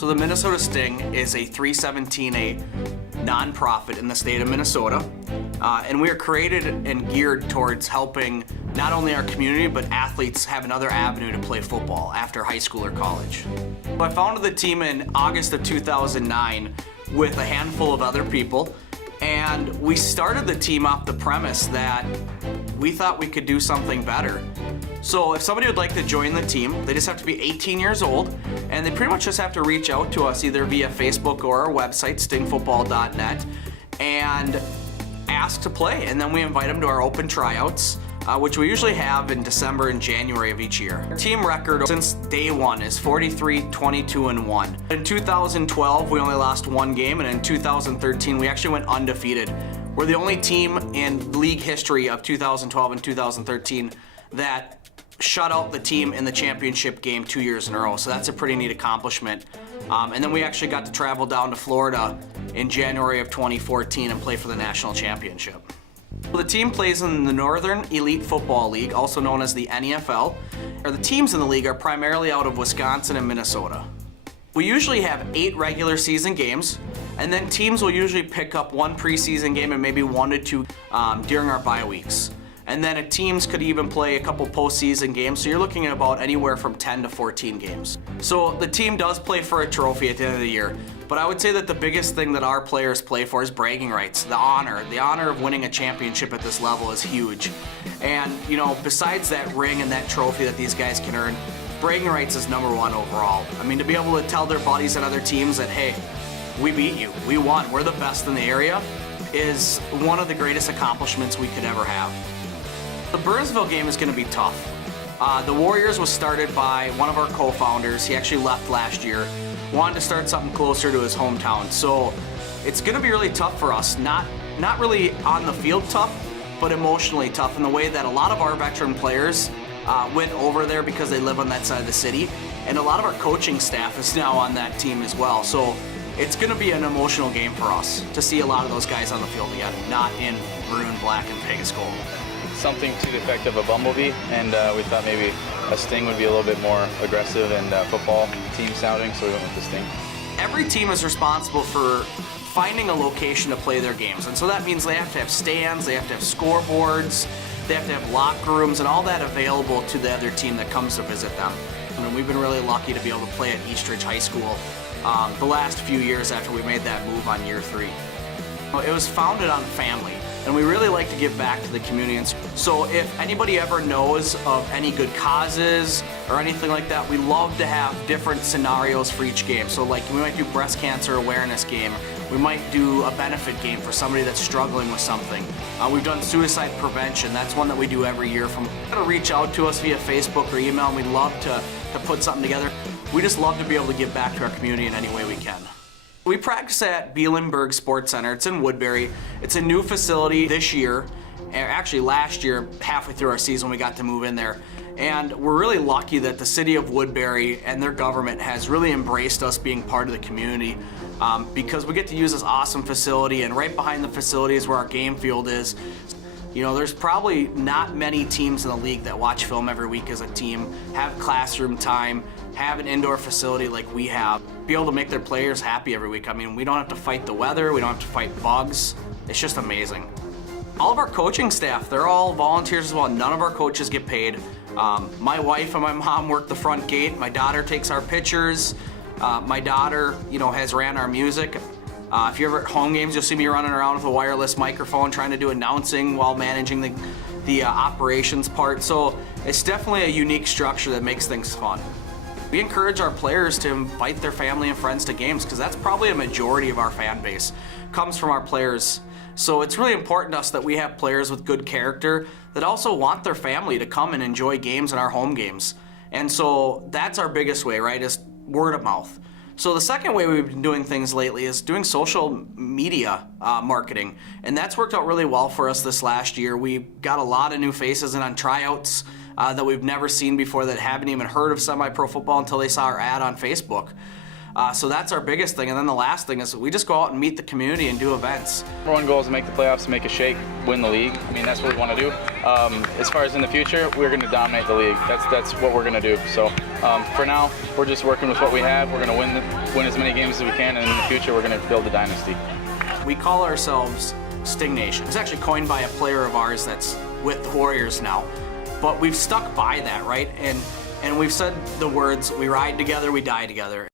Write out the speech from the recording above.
So the Minnesota Sting is a 317A nonprofit in the state of Minnesota, and we are created and geared towards helping not only our community, but athletes have another avenue to play football after high school or college. I founded the team in August of 2009 with a handful of other people, and we started the team off the premise that we thought we could do something better. So if somebody would like to join the team, they just have to be 18 years old, and they pretty much just have to reach out to us either via Facebook or our website, stingfootball.net, and ask to play. And then we invite them to our open tryouts, which we usually have in December and January of each year. Our team record since day one is 43-22-1. In 2012, we only lost one game, and in 2013, we actually went undefeated. We're the only team in league history of 2012 and 2013 that shut out the team in the championship game 2 years in a row. So that's a pretty neat accomplishment. And then we actually got to travel down to Florida in January of 2014 and play for the national championship. The team plays in the Northern Elite Football League, also known as the NEFL. The teams in the league are primarily out of Wisconsin and Minnesota. We usually have 8 regular season games, and then teams will usually pick up 1 preseason game and maybe 1 to 2 during our bye weeks. And then teams could even play a couple postseason games, so you're looking at about anywhere from 10 to 14 games. So the team does play for a trophy at the end of the year, but I would say that the biggest thing that our players play for is bragging rights. The honor of winning a championship at this level is huge. And you know, besides that ring and that trophy that these guys can earn, bragging rights is number 1 overall. I mean, to be able to tell their buddies and other teams that, hey, we beat you, we won, we're the best in the area, is one of the greatest accomplishments we could ever have. The Burnsville game is going to be tough. The Warriors was started by one of our co-founders. He actually left last year, wanted to start something closer to his hometown. So it's going to be really tough for us. Not really on the field tough, but emotionally tough in the way that a lot of our veteran players went over there because they live on that side of the city. And a lot of our coaching staff is now on that team as well. So it's going to be an emotional game for us to see a lot of those guys on the field again, not in maroon, black, and Pegasus gold. Something to the effect of a bumblebee, and we thought maybe a sting would be a little bit more aggressive and football team sounding, so we went with the sting. Every team is responsible for finding a location to play their games, and so that means they have to have stands, they have to have scoreboards, they have to have locker rooms, and all that available to the other team that comes to visit them. I mean, we've been really lucky to be able to play at Eastridge High School the last few years after we made that move on year 3. It was founded on family, and we really like to give back to the community. So if anybody ever knows of any good causes or anything like that, we love to have different scenarios for each game. So like we might do breast cancer awareness game, we might do a benefit game for somebody that's struggling with something. We've done suicide prevention, that's one that we do every year. Reach out to us via Facebook or email, and we'd love to put something together. We just love to be able to give back to our community in any way we can. We practice at Bielenberg Sports Center. It's in Woodbury. It's a new facility this year. Actually last year, halfway through our season, we got to move in there. And we're really lucky that the city of Woodbury and their government has really embraced us being part of the community because we get to use this awesome facility, and right behind the facility is where our game field is. You know, there's probably not many teams in the league that watch film every week as a team, have classroom time, have an indoor facility like we have, be able to make their players happy every week. I mean, we don't have to fight the weather, we don't have to fight bugs. It's just amazing. All of our coaching staff, they're all volunteers as well. None of our coaches get paid. My wife and my mom work the front gate. My daughter takes our pictures. My daughter, you know, has ran our music. If you're ever at home games, you'll see me running around with a wireless microphone trying to do announcing while managing the operations part. So it's definitely a unique structure that makes things fun. We encourage our players to invite their family and friends to games because that's probably a majority of our fan base comes from our players. So it's really important to us that we have players with good character that also want their family to come and enjoy games in our home games. And so that's our biggest way, right, is word of mouth. So the second way we've been doing things lately is doing social media marketing, and that's worked out really well for us this last year. We got a lot of new faces in on tryouts that we've never seen before that haven't even heard of semi-pro football until they saw our ad on Facebook. So that's our biggest thing. And then the last thing is we just go out and meet the community and do events. Number one goal is to make the playoffs, make a shake, win the league. I mean, that's what we want to do. As far as in the future, we're going to dominate the league. That's what we're going to do. So for now, we're just working with what we have. We're going to win as many games as we can, and in the future, we're going to build a dynasty. We call ourselves Sting Nation. It's actually coined by a player of ours that's with the Warriors now. But we've stuck by that, right? And we've said the words, we ride together, we die together.